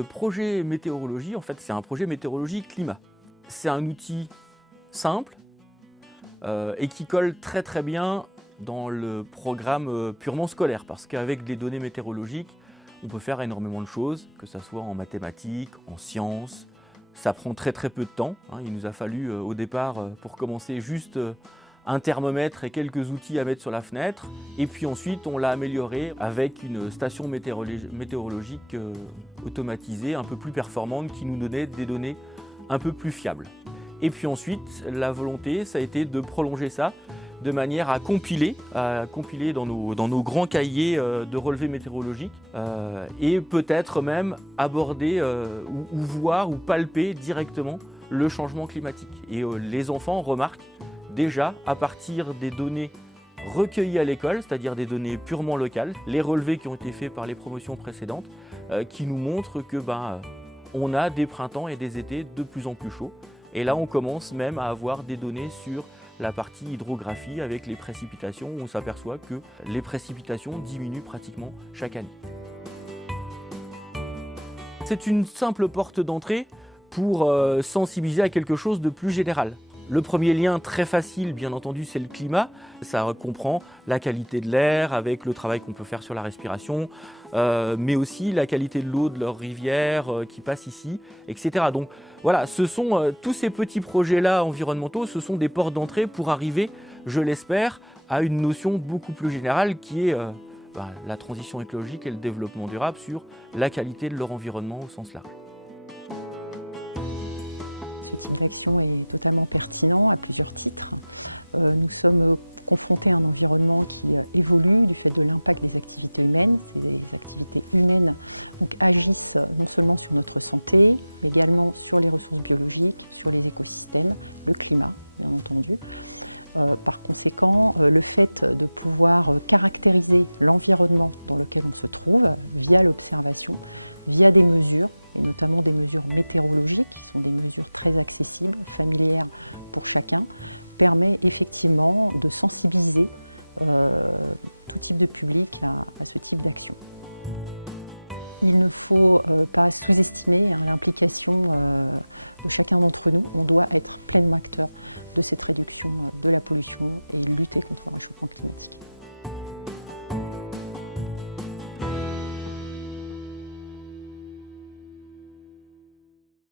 le projet météorologie, en fait, c'est un projet météorologie climat. C'est un outil simple et qui colle très très bien dans le programme purement scolaire, parce qu'avec des données météorologiques, on peut faire énormément de choses, que ce soit en mathématiques, en sciences. Ça prend très très peu de temps. Il nous a fallu au départ, pour commencer, juste un thermomètre et quelques outils à mettre sur la fenêtre. Et puis ensuite, on l'a amélioré avec une station météorologique automatisée, un peu plus performante, qui nous donnait des données un peu plus fiables. Et puis ensuite, la volonté, ça a été de prolonger ça de manière à compiler dans nos grands cahiers de relevés météorologiques et peut-être même aborder ou voir ou palper directement le changement climatique. Et les enfants remarquent déjà à partir des données recueillies à l'école, c'est-à-dire des données purement locales, les relevés qui ont été faits par les promotions précédentes, qui nous montrent que on a des printemps et des étés de plus en plus chauds. Et là, on commence même à avoir des données sur la partie hydrographie avec les précipitations, où on s'aperçoit que les précipitations diminuent pratiquement chaque année. C'est une simple porte d'entrée pour sensibiliser à quelque chose de plus général. Le premier lien très facile, bien entendu, c'est le climat. Ça comprend la qualité de l'air avec le travail qu'on peut faire sur la respiration, mais aussi la qualité de l'eau de leurs rivières qui passent ici, etc. Donc voilà, ce sont tous ces petits projets-là environnementaux, ce sont des portes d'entrée pour arriver, je l'espère, à une notion beaucoup plus générale qui est la transition écologique et le développement durable sur la qualité de leur environnement au sens large. Ce type d'action est totalement pertinent à plusieurs titres. Nous sommes confrontés à un environnement qui évolue du fait de l'impact des activités humaines. Ces activités humaines donc, agissent non seulement sur notre santé, mais également sur les ressources biologiques, sur les écosystèmes, le climat, bien entendu. Par conséquent, le fait de pouvoir caractériser l'environnement dans lequel on se trouve via l'observation, via des mesures, et notamment des mesures météorologiques, qui sont des mesures très accessibles, familières pour chacun, permet effectivement de sensibiliser tout type de public à ce type d'action. Il ne faut pas sous-estimer l'implication de chacun d'entre nous. On doit être pleinement acteur de cette réduction de la pollution et lutter contre le réchauffement climatique.